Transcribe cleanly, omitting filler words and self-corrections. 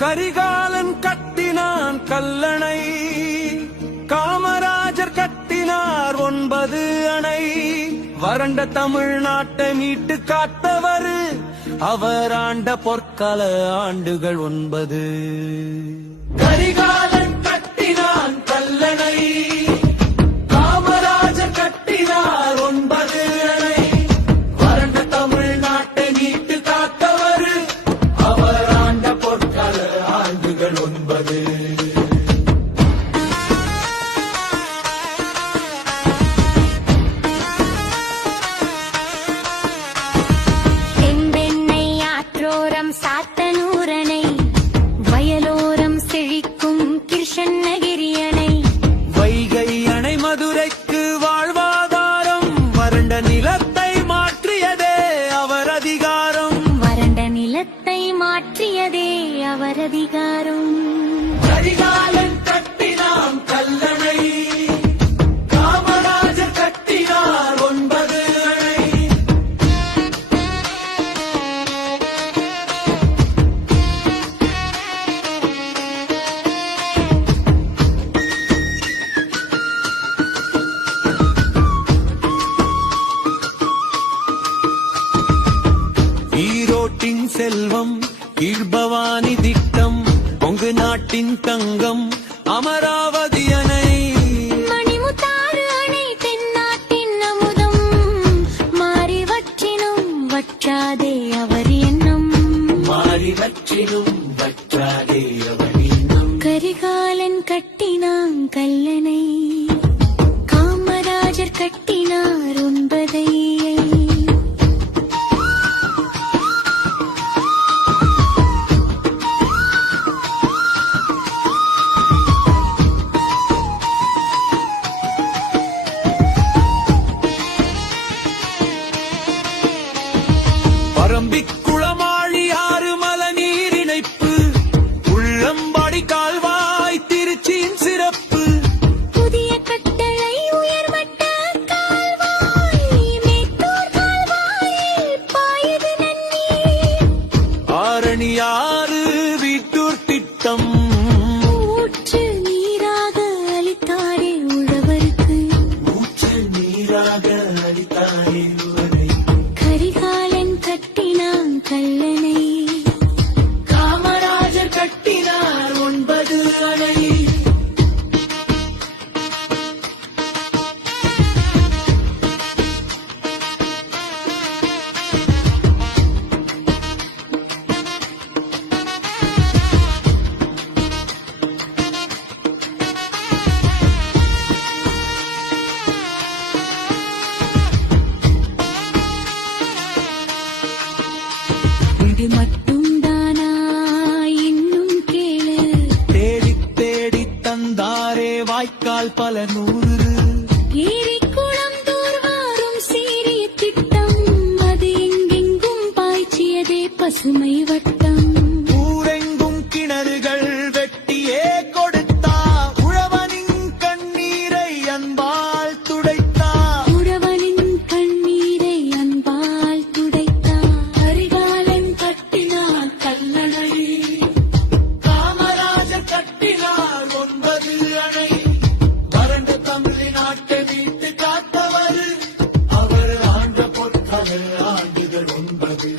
கரிகாலன் கட்டினான் கல்லணை, காமராஜர் கட்டினார் 9 அணை. வறண்ட தமிழ்நாட்டை மீட்டு காத்தவர் அவர் ஆண்ட பொற்கால ஆண்டுகள் 9. கரிகாலன் கட்டினான் கல்லணை, காமராஜர் கட்டினார் 9 அணை. வறண்ட தமிழ்நாட்டை மீட்டு காத்தவர் அவர் ஆண்ட பொற்கால ஆண்டுகள் 9. சாத்தனூரணை, வயலோரம் செழிக்கும் கிருஷ்ணகிரி அணை, வைகை அணை மதுரைக்கு வாழ்வாதாரம். வறண்ட நிலத்தை மாற்றியதே அவர் அதிகாரம், வறண்ட நிலத்தை மாற்றியதே அவர் அதிகாரம். கரிகாலன் கட்டினான் கல்லணை, காமராஜர் கட்டினார் 9 அணை. ஈரோட்டின் செல்வம், கீழ்பவானி திட்டம், கொங்கு நாட்டின் தங்கம் அமராவதி அணை. மணிமுத்தாறு அணை, தென்னாட்டின் அமுதம், மாறி வற்றினும் வற்றாதே அவர் எண்ணம், மாறி வற்றினும் வற்றாதே அவர் எண்ணம். கரிகாலன் கட்டினான் கல்லணை, காமராஜர் கட்டினார் 9 ஐ. பரம்பிக்குளமாழி 6 மல நீர் இணைப்பு, உள்ளம்பாடி கால்வாய் திருச்சியின் சிறப்பு. புதிய கட்டளை உயர்மட்ட கால்வாய், மேட்டூர் கால்வாயில் பாயுது நன்னீர். ஆரணி 6 வீட்டூர் திட்டம், ஊற்று நீராக அளித்தாரே உழவருக்கு, ஊற்று நீராக அளித்தாரே உழவரை. கரிகாலன் கட்டினான் கல்லணை, காமராஜர் கட்டினார் 9 அணை. இது மட்டும் தானா இன்னும் கேளு, தேடி தேடி தந்தாரே வாய்க்கால் பல 100. ஏரி குளம் தூர்வாரும் சீரிய திட்டம், அது எங்கெங்கும் பாய்ச்சியதே பசுமை வட்டம். ஊரெங்கும் கிணறுகள் வெட்டியே கொடுத்தா, உழவனின் கண்ணீரை அன்பால் துடைத்தா. உழவனின் கண்ணீரை அன்பால் துடைத்தார். கரிகாலன் கட்டினான் கல்லணை, காமராஜர் கட்டினார் 9 அணை. வறண்ட தமிழ்நாட்டை மீட்டு காத்தவர் அவர் ஆண்ட பொற்கால ஆண்டுகள் 9.